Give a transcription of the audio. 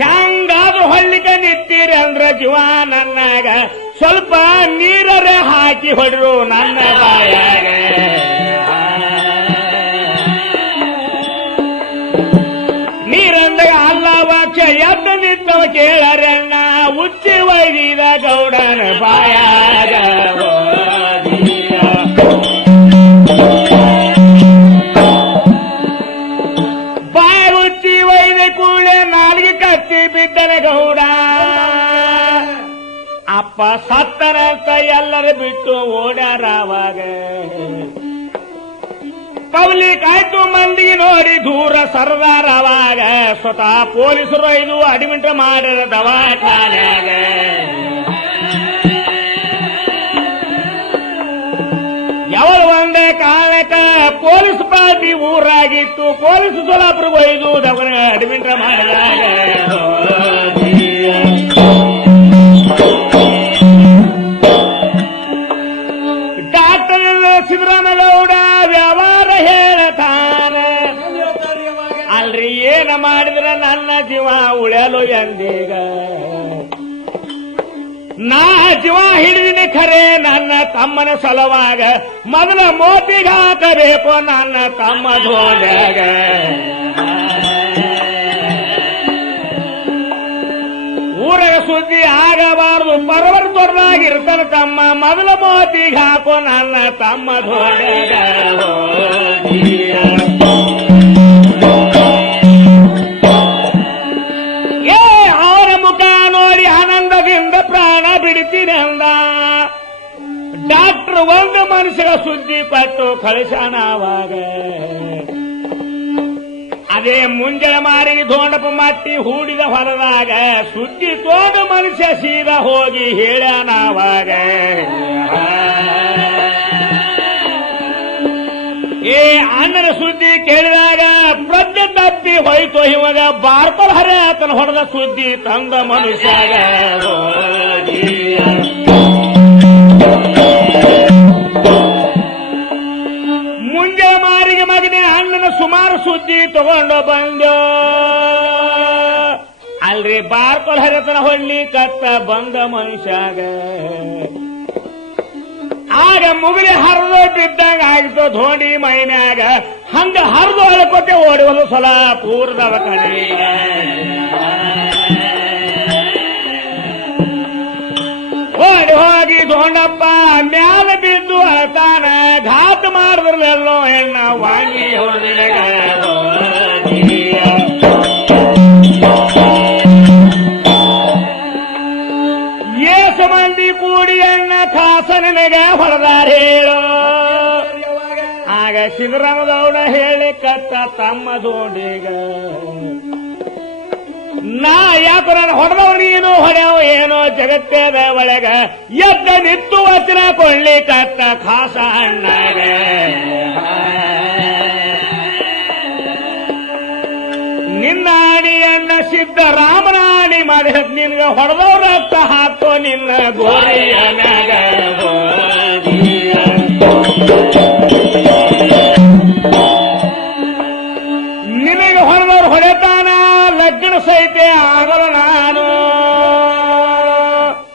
ಹ್ಯಾಂಗಾದು ಹೊಳ್ಳಿಕ ನಿತ್ತೀರಿ ಅಂದ್ರ ಜೀವ ನನ್ನಾಗ ಸ್ವಲ್ಪ ನೀರರೆ ಹಾಕಿ ಹೊಡ್ರು ನನ್ನ ಬಾಯಾಗ ನೀರಂದಾಗ ಅಲ್ಲವಾಕ್ಷ ಎದ್ದು ನಿಂತವ ಕೇಳರಣ್ಣ ಉಚ್ಚಿ ಒಯ್ದಿದ ಗೌಡನ ಬಾಯಾಗ ಬಾಯ ಉಚ್ಚಿ ಒಯ್ದ ಕೂಳೆ ನಾಲ್ಗೆ ಕತ್ತಿ ಬಿದ್ದನ ಗೌಡ ಅಪ್ಪ ಸತ್ತನಂತ ಎಲ್ಲರೂ ಬಿಟ್ಟು ಓಡ್ಯಾರವಾಗ ಪಬ್ಲಿಕ್ ಆಯ್ತು ಮಂದಿಗೆ ನೋಡಿ ದೂರ ಸರ್ದಾರವಾಗ ಸ್ವತಃ ಪೊಲೀಸರು ಇದು ಅಡ್ಮಿಟ್ ಮಾಡಿದ ದವಾಖಾನ್ಯಾಗ ಯಾವಾಗ ಒಂದೇ ಕಾರಣಕ್ಕ ಪೊಲೀಸ್ ಪಾರ್ಟಿ ಊರಾಗಿತ್ತು ಪೊಲೀಸ್ ಸೋಲಾಪುರ ಒಯ್ದು ದವನ ಅಡ್ಮಿಟ್ ಮಾಡಿದಾಗ ಡಾಕ್ಟರ್ ಸಿದ್ದರಾಮಗೌಡ ವ್ಯವಹಾರ ಹೇಳ್ತಾನ ಅಲ್ರಿ ಏನ ಮಾಡಿದ್ರ ನನ್ನ ಜೀವ ಉಳಿಯಲು ಎಂದೀಗ ನಾ ಜೀವ ಹಿಡಿದಿನಿ ಖರೆ ನನ್ನ ತಮ್ಮನ ಸಲುವಾಗ ಮೊದಲ ಮೋತಿಗೆ ಹಾಕಬೇಕು ನನ್ನ ತಮ್ಮ ಧೋಡ್ಯಾಗ ಊರಾಗ ಸುದ್ದಿ ಆಗಬಾರದು ಪರವರ ತೊರ್ದಾಗಿರ್ತಾನ ತಮ್ಮ ಮೊದಲ ಮೋತಿಗೆ ಹಾಕೋ ನನ್ನ ತಮ್ಮ ಧೋಡ್ಯಾಗ ಅವರ ಮುಖ ನೋಡಿ ಆನಂದದಿಂದ ಪ್ರಾಣ ಬಿಡ್ತೀನಿ ಅಂದ ಡಾಕ್ಟರ್ ಒಂದು ಮನುಷ್ಯರ ಸುದ್ದಿ ಪಟ್ಟು ಕಳಿಸಾನ ಅವಾಗ ಅದೇ ಮುಂಜಾನೆ ಮಾರಿಗೆ ಧೋಂಡಪ್ಪ ಮಟ್ಟಿ ಹೂಡಿದ ಹೊಲದಾಗ ಸುದ್ದಿ ತೋಡ ಮನುಷ್ಯ ಸೀದಾ ಹೋಗಿ ಹೇಳ್ಯಾನ ಅವಾಗ ಏ ಅಣ್ಣನ ಸುದ್ದಿ ಕೇಳಿದಾಗ ಪ್ರಜ್ಞೆ ತಪ್ಪಿ ಹೋಯ್ತು ಇವಾಗ ಬಾರ್ಕೊಲ್ ಹರೆ ಆತನ ಹೊಡೆದ ಸುದ್ದಿ ತಂದ ಮನುಷ್ಯಾಗ ಮುಂಜಾನೆ ಮಾರಿಗೆ ಮಗನೇ ಅಣ್ಣನ ಸುಮಾರು ಸುದ್ದಿ ತಗೊಂಡು ಬಂದು ಅಲ್ರಿ ಬಾರ್ಕೊಲ್ ಹರೆತನ ಹೊಳ್ಳಿ ಕತ್ತ ಬಂದ ಮನುಷ್ಯಾಗ ಆಗ ಮುಗಿಲಿ ಹರಿದು ಬಿದ್ದಂಗ ಆಗಿತ್ತು ಧೋಣಿ ಮೈನ್ಯಾಗ ಹಂಗ ಹರಿದು ಅಳ್ಕೊತೆ ಓಡುವುದು ಸೊಲಾಪುರದವ ಕಡೆಗ ಓಡಿ ಹೋಗಿ ಧೋಂಡಪ್ಪ ಮ್ಯಾಲ ಬಿದ್ದು ಅಳ್ತಾನ ಘಾತ ಮಾಡಿದ್ರಲ್ಲೆಲ್ಲೋ ಹೆಣ್ಣ ವಾಂಗಿ ಹೊಡೆದಿನ ಏಸು ಮಂದಿ ಕೂಡಿ ಅಣ್ಣ ಖಾಸನಿಗೆ ಹೊಡೆದಾರ ಹೇಳು ಆಗ ಸಿದ್ದರಾಮಗೌಡ ಹೇಳಿ ಕತ್ತ ತಮ್ಮ ಧೋಂಡಿಗ ನಾ ಯಾಕೆ ನಾನು ಹೊಡೆದವ ನೀನು ಹೊಡೆಯವ ಏನೋ ಜಗತ್ತೇದ ಒಳಗ ಎದ್ದ ನಿತ್ತು ವಚನ ಕೊಳ್ಳಿ ಕತ್ತ ಖಾಸ ಅಣ್ಣಗ ನಿನ್ನ ಅಡಿಯನ್ನ ಸಿದ್ದರಾಮನಾಡಿ ಮಾಡಿ ನಿನ್ಗ ಹೊಡೆದವ್ರ ರಕ್ತ ಹಾಕೋ ನಿನ್ನ ಗೋರಿಯ ಮ್ಯಾಗ